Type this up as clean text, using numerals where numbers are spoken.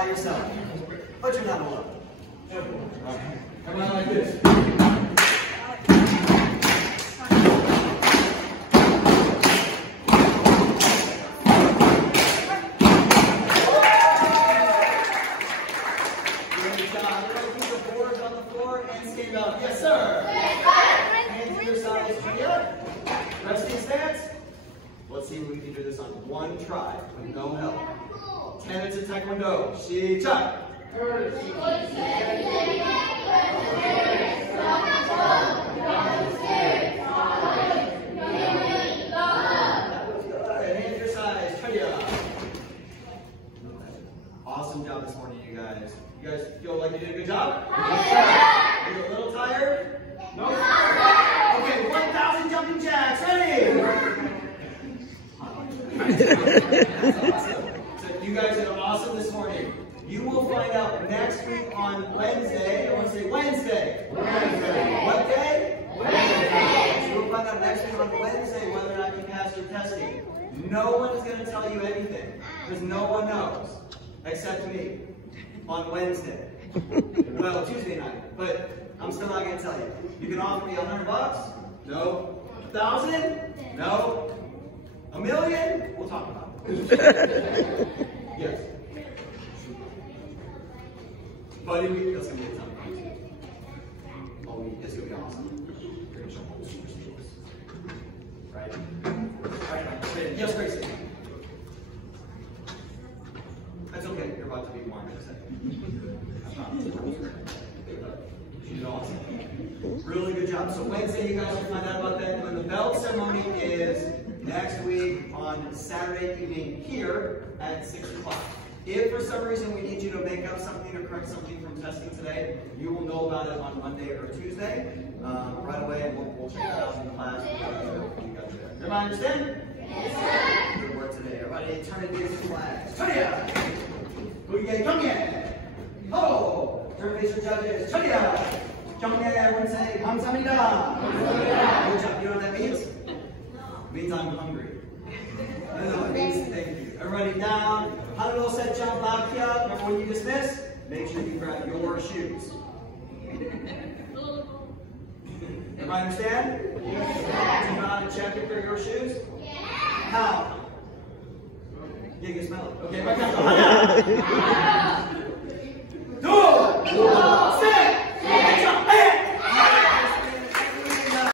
by yourself. Put your level up. Okay. Come on like this. Yes, sir. Hands to your sides, together. Resting stance. Let's see if we can do this on one try with no help. Tenets of Taekwondo. Shichai. Hands to your sides, Chaya. Awesome job this morning, you guys. You guys feel like you did a good job? Are you a little tired? No? Okay, 1,000 jumping jacks, ready? So you guys did awesome this morning. You will find out next week on Wednesday. I want to say Wednesday. Wednesday. What day? Wednesday. So you'll find out next week on Wednesday whether or not you passed your testing. No one is going to tell you anything because no one knows except me on Wednesday. Well, Tuesday night, but I'm still not going to tell you. You can offer me $100? No. 1,000? No. $1 million? We'll talk about it. Yes. Buddy week, that's going to be a ton of fun. All week, it's going to be awesome. We're going to show all the super skills. Right? Right. Yes, Gracie. That's okay. You're about to be warm in a second. That's not you did awesome. Really good job. So Wednesday, you guys will find out about that. And then the belt ceremony is next week on Saturday evening here at 6 o'clock. If for some reason we need you to make up something or correct something from testing today, you will know about it on Monday or Tuesday right away, and we'll check that out in class. Everybody understand? Yes, sir. Good work today. Everybody turn it into flags. Turn it up. Booyah, come here. Ho! Turn face your judges. Turn it up. Jump in there. Everyone say, Kamsahamnida. Good job. You know what that means? It means I'm hungry. No, it means thank you. Everybody down. Hanano set jump back here. Remember when you dismiss? Make sure you grab your shoes. Everybody understand? Yes. Do you know how to check if they're your shoes? Yes. How? You can smell it. Okay, back up.